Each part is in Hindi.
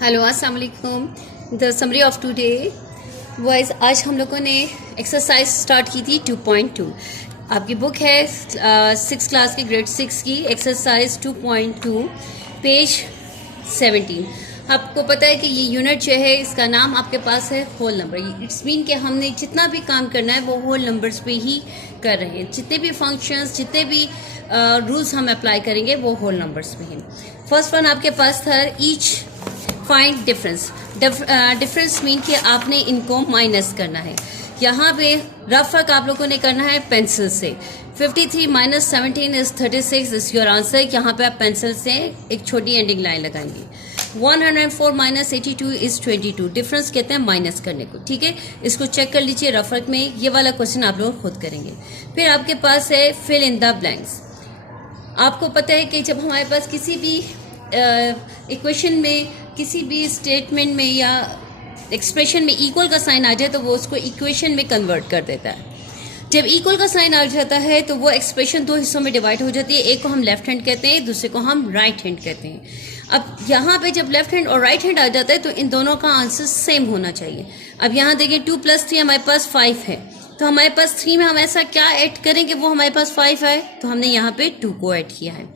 हेलो अस्सलाम वालेकुम। The summary of today wise आज हम लोगों ने एक्सरसाइज स्टार्ट की थी 2.2। आपकी बुक है 6 क्लास की ग्रेड 6 की एक्सरसाइज 2.2 पेज 17। आपको पता है कि ये यूनिट जो है इसका नाम आपके पास है होल नंबर। इट्स मीन कि हमने जितना भी काम करना है वो होल नंबर्स पे ही कर रहे हैं। जितने भी फंक्शंस जितने भी रूल्स हम अप्लाई करेंगे वो होल नंबर्स पे हैं। फर्स्ट वन आपके पास था each find difference. Difference mean कि आपने इनको माइनस करना है। यहाँ पे रफ वर्क आप लोगों ने करना है पेंसिल से। 53 minus 17 is 36 is your answer. यहाँ पे आप पेंसिल से एक छोटी एंडिंग लाइन लगाएंगे। 104 माइनस 82 इज 22। डिफरेंस कहते हैं माइनस करने को, ठीक है। इसको चेक कर लीजिए रफ वर्क में। ये वाला क्वेश्चन आप लोग खुद करेंगे। फिर आपके पास है फिल इन द ब्लैंक्स। आपको पता है कि जब हमारे पास किसी भी इक्वेशन में किसी भी स्टेटमेंट में या एक्सप्रेशन में इक्वल का साइन आ जाए तो वो उसको इक्वेशन में कन्वर्ट कर देता है। जब इक्वल का साइन आ जाता है तो वो एक्सप्रेशन दो हिस्सों में डिवाइड हो जाती है। एक को हम लेफ्ट हैंड कहते हैं, दूसरे को हम राइट हैंड कहते हैं। अब यहाँ पे जब लेफ्ट हैंड और राइट हैंड आ जाता है तो इन दोनों का आंसर सेम होना चाहिए। अब यहाँ देखें 2 + 3 हमारे पास 5 है, तो हमारे पास 3 में हम ऐसा क्या ऐड करें कि वो हमारे पास 5 है, तो हमने यहाँ पे 2 को ऐड किया है।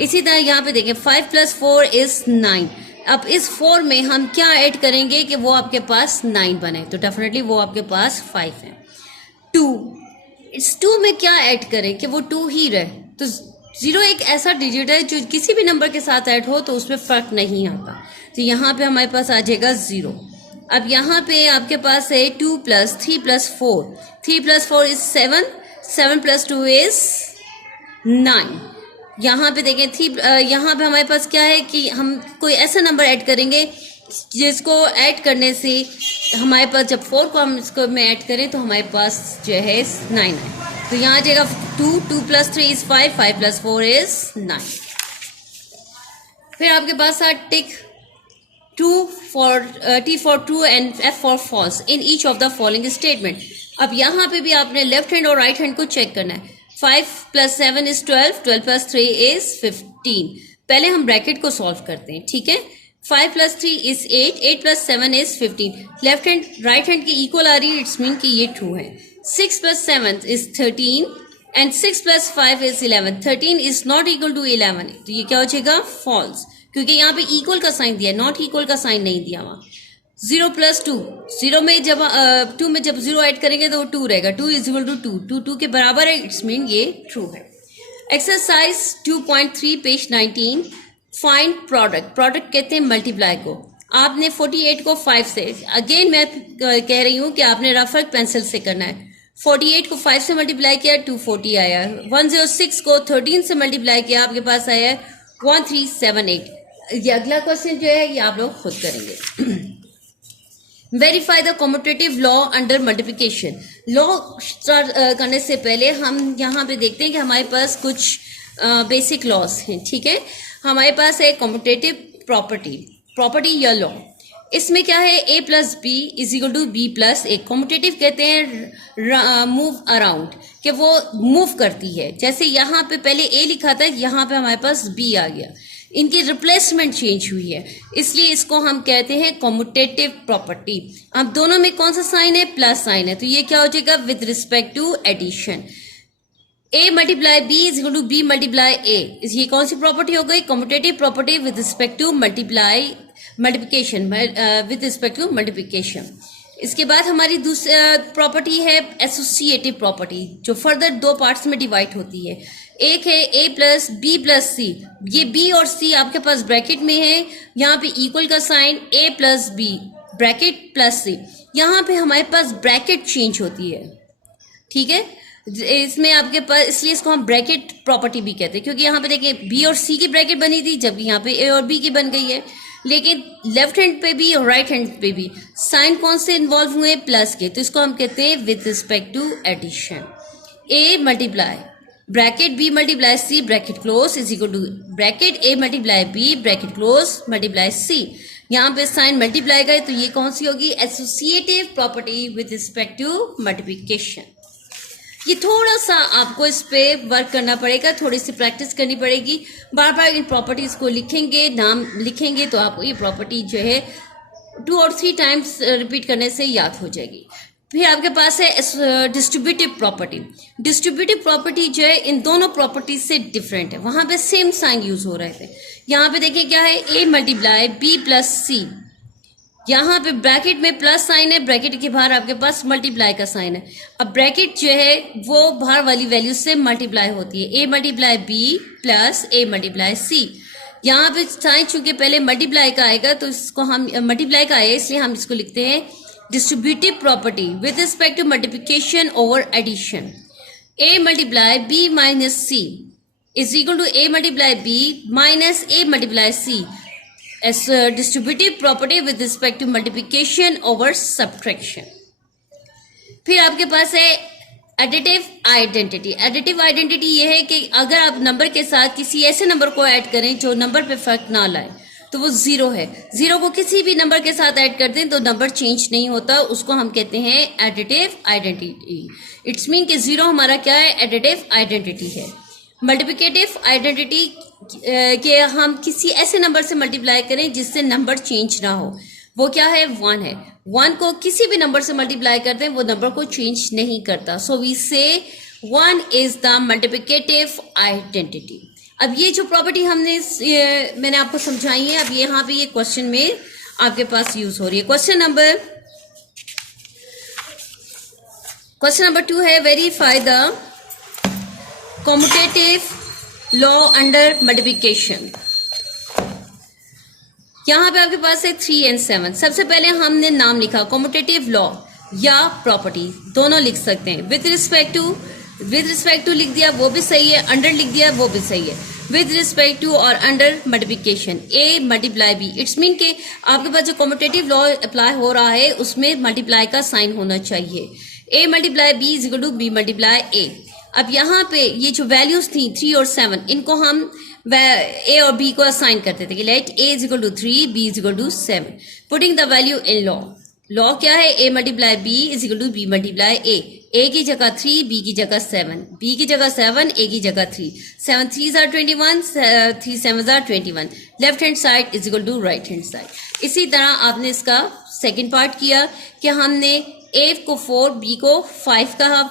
इसी तरह यहाँ पे देखें 5 + 4 इज 9। अब इस 4 में हम क्या ऐड करेंगे कि वो आपके पास 9 बने, तो डेफिनेटली वो आपके पास 5 है। 2 इस 2 में क्या ऐड करें कि वो 2 ही रहे, तो 0 एक ऐसा डिजिट है जो किसी भी नंबर के साथ ऐड हो तो उसमें फर्क नहीं आता, तो यहाँ पे हमारे पास आ जाएगा 0। अब यहाँ पे आपके पास है 2 + 3 + 4। 3 + 4 इज 7, 7 + 2 इज 9। यहाँ पे देखें यहाँ पे हमारे पास क्या है कि हम कोई ऐसा नंबर ऐड करेंगे जिसको ऐड करने से हमारे पास जब 4 को हम इसको में ऐड करें तो हमारे पास जो है 9 है। तो यहाँ आ जाएगा 2 + 3 इज 5, 5 + 4 इज 9। फिर आपके पास आ टिक T for true and F for false in each of the following statement। अब यहाँ पे भी आपने लेफ्ट हैंड और राइट हैंड को चेक करना है। 5 + 7 इज 12, 12 + 3 इज 15। पहले हम ब्रैकेट को सॉल्व करते हैं, ठीक है। 5 + 3 is 8, 8 + 7 is 15। Left hand right hand की इक्वल आ रही है, इट्स मीन कि ये ट्रू है। 6 + 7 is 13 and 6 + 5 is 11। 13 is not equal to 11, तो ये क्या हो जाएगा फॉल्स, क्योंकि यहाँ पे इक्वल का साइन दिया है, नॉट इक्वल का साइन नहीं दिया वहां। 0 + 2, 0 में जब 2 में जब 0 ऐड करेंगे तो वो 2 रहेगा। 2 इज इक्वल टू 2, 2 के बराबर है, इट्स मीन ये ट्रू है। Exercise 2.3 page 19 find product. Product कहते हैं मल्टीप्लाई को। आपने 48 को 5 से, अगेन मैं कह रही हूँ कि आपने रफ वर्क पेंसिल से करना है। 48 को 5 से मल्टीप्लाई किया 240 आया। 106 को 13 से मल्टीप्लाई किया आपके पास आया 1378। ये अगला क्वेश्चन जो है ये आप लोग खुद करेंगे। Verify the competitive law under multiplication. Law start करने से पहले हम यहाँ पे देखते हैं कि हमारे पास कुछ बेसिक लॉस हैं, ठीक है। हमारे पास है कॉम्पिटेटिव प्रॉपर्टी या लॉ। इसमें क्या है, a + b = b + a। Competitive कहते हैं मूव अराउंड, कि वो मूव करती है। जैसे यहाँ पे पहले a लिखा था, यहाँ पे हमारे पास b आ गया, इनकी रिप्लेसमेंट चेंज हुई है, इसलिए इसको हम कहते हैं कॉम्पिटेटिव प्रॉपर्टी। अब दोनों में कौन सा साइन है, प्लस साइन है, तो ये क्या हो जाएगा with respect to addition. a × b = b × a। ये कौन सी प्रॉपर्टी हो गई, commutative property with respect to multiplication, with respect to multiplication. इसके बाद हमारी दूसरी प्रॉपर्टी है एसोसिएटिव प्रॉपर्टी, जो फर्दर 2 पार्ट्स में डिवाइड होती है। एक है a + b + c। ये b और c आपके पास ब्रैकेट में है, यहाँ पे इक्वल का sign a + b bracket plus c। यहाँ पे हमारे पास ब्रैकेट चेंज होती है, ठीक है। इसमें आपके पास, इसलिए इसको हम ब्रैकेट प्रॉपर्टी भी कहते हैं, क्योंकि यहाँ पे देखिए b और c की ब्रैकेट बनी थी, जबकि यहाँ पे a और b की बन गई है। लेकिन लेफ्ट हैंड पे भी और राइट हैंड पे भी साइन कौन से इन्वॉल्व हुए, प्लस के, तो इसको हम कहते हैं with respect to addition. a multiply bracket b multiply c bracket close is equal to bracket a multiply b bracket close multiply c। यहाँ पे साइन मल्टीप्लाई गए, तो ये कौन सी होगी, associative property with respect to multiplication. ये थोड़ा सा आपको इस पे वर्क करना पड़ेगा, थोड़ी सी प्रैक्टिस करनी पड़ेगी। बार बार इन प्रॉपर्टीज को लिखेंगे, नाम लिखेंगे, तो आपको ये प्रॉपर्टी जो है 2 और 3 टाइम्स रिपीट करने से याद हो जाएगी। फिर आपके पास है डिस्ट्रीब्यूटिव प्रॉपर्टी। डिस्ट्रीब्यूटिव प्रॉपर्टी जो है इन दोनों प्रॉपर्टीज से डिफरेंट है। वहां पे सेम साइन यूज हो रहे थे, यहाँ पे देखिए क्या है, a मल्टीप्लाई b प्लस सी। यहाँ पे ब्रैकेट में प्लस साइन है, ब्रैकेट के बाहर आपके पास मल्टीप्लाई का साइन है। अब ब्रैकेट जो है वो बाहर वाली वैल्यू से मल्टीप्लाई होती है, a multiply b plus a multiply c। यहाँ पे साइन चूंकि पहले मल्टीप्लाई का आएगा तो इसको हम मल्टीप्लाई का आएगा, इसलिए हम इसको लिखते हैं distributive property with respect to multiplication over addition. a multiply b minus c is equal to a multiply b minus a multiply c as a distributive property with respect to multiplication over subtraction। फिर आपके पास है एडिटिव आइडेंटिटी। एडिटिव आइडेंटिटी ये है कि अगर आप नंबर के साथ किसी ऐसे नंबर को ऐड करें जो नंबर पे फर्क ना लाए तो वो जीरो है। जीरो को किसी भी नंबर के साथ ऐड कर दें तो नंबर चेंज नहीं होता, उसको हम कहते हैं एडिटिव आइडेंटिटी। इट्स मीन कि जीरो हमारा क्या है, एडिटिव आइडेंटिटी है। मल्टीप्लिकेटिव आइडेंटिटी कि हम किसी ऐसे नंबर से मल्टीप्लाई करें जिससे नंबर चेंज ना हो, वो क्या है, 1 है। 1 को किसी भी नंबर से मल्टीप्लाई कर दें वो नंबर को चेंज नहीं करता। सो वी से 1 इज द मल्टीप्लिकेटिव आइडेंटिटी। अब ये जो प्रॉपर्टी मैंने आपको समझाई है, अब यहाँ पे ये क्वेश्चन में आपके पास यूज हो रही है। क्वेश्चन नंबर 2 है, verify the commutative law under multiplication. यहां पे आपके पास है 3 और 7। सबसे पहले हमने नाम लिखा, कॉम्यूटेटिव लॉ या प्रॉपर्टी दोनों लिख सकते हैं। विद रिस्पेक्ट टू लिख दिया वो भी सही है, अंडर लिख दिया वो भी सही है। विद रिस्पेक्ट टू और under multiplication, a multiply b। It's mean कि आपके पास जो कॉम्यूटेटिव लॉ अप्लाई हो रहा है उसमें मल्टीप्लाई का साइन होना चाहिए। a multiply b is equal to b multiply a। अब यहाँ पे ये जो वैल्यूज थी 3 और 7, इनको हम a और b को असाइन करते थे कि let a is equal to 3, b is equal to 7। Putting the value in law. Law क्या है, a multiply b is equal to b multiply a की जगह 3, b की जगह 7, b की जगह 7, a की जगह 3। 7 3s are 21, 3 7s are 21। Left hand side is equal to right hand side. इसी तरह आपने इसका सेकेंड पार्ट किया कि हमने a को 4, b को 5 कहा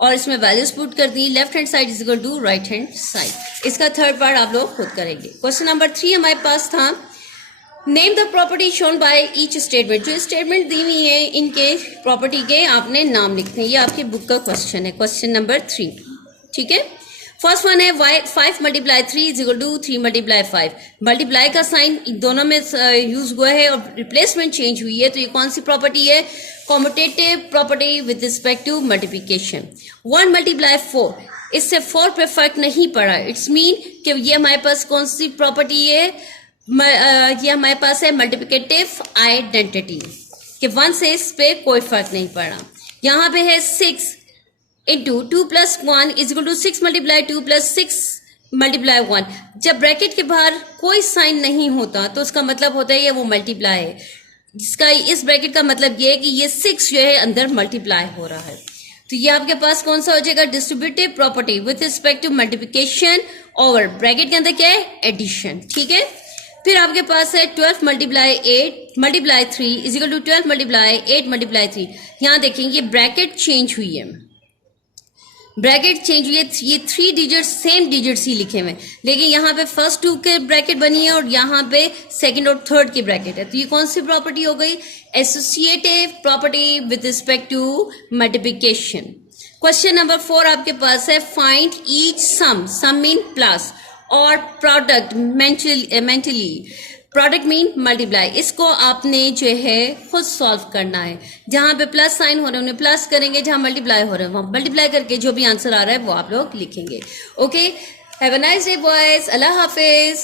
और इसमें वैल्यूज पुट कर दी। Left hand side is equal to right hand side. इसका थर्ड पार्ट आप लोग खुद करेंगे। क्वेश्चन नंबर 3 हमारे पास था, name the property shown by each statement. जो स्टेटमेंट दी हुई है इनके प्रॉपर्टी के आपने नाम लिखते हैं। ये आपकी बुक का क्वेश्चन है, क्वेश्चन नंबर 3। ठीक है, फर्स्ट वन है 5 multiply 3 is equal to 3 multiply 5। Multiply का साइन दोनों में यूज हुआ है और रिप्लेसमेंट चेंज हुई है, तो ये कौन सी प्रॉपर्टी है, commutative property with respect to multiplication. 1 multiply 4, इससे 4 पे फर्क नहीं पड़ा। इट्स मीन कि ये हमारे पास कौन सी प्रॉपर्टी है, ये हमारे पास है मल्टीप्लिकेटिव आइडेंटिटी कि 1 से इस पे कोई फर्क नहीं पड़ा। यहाँ पे है 6 into 2 plus 1 is equal to 6 multiply 2 plus 6 multiply 1। जब ब्रैकेट के बाहर कोई साइन नहीं होता तो उसका मतलब होता है ये वो मल्टीप्लाई है, जिसका इस ब्रैकेट का मतलब ये है कि ये 6 जो है अंदर मल्टीप्लाई हो रहा है। तो ये आपके पास कौन सा हो जाएगा, distributive property with respect to multiplication over bracket के अंदर क्या है, एडिशन। ठीक है, फिर आपके पास है 12 multiply 8 multiply 3 is equal to 12 multiply 8 multiply 3। यहाँ देखेंगे ब्रैकेट चेंज हुई है, ब्रैकेट चेंज हुई है। ये 3 डिजिट सेम डिजिट्स ही लिखे हुए, लेकिन यहाँ पे फर्स्ट 2 के ब्रैकेट बनी है और यहाँ पे सेकंड और थर्ड की ब्रैकेट है। तो ये कौन सी प्रॉपर्टी हो गई, associative property with respect to multiplication. Question number 4 आपके पास है, find each sum mean plus और product mentally. Product mean multiply. इसको आपने जो है खुद सॉल्व करना है। जहां पे प्लस साइन हो रहे हैं उन्हें प्लस करेंगे, जहां मल्टीप्लाई हो रहे हैं वहां मल्टीप्लाई करके जो भी आंसर आ रहा है वो आप लोग लिखेंगे। Okay, have a nice day boys, Allah Hafiz.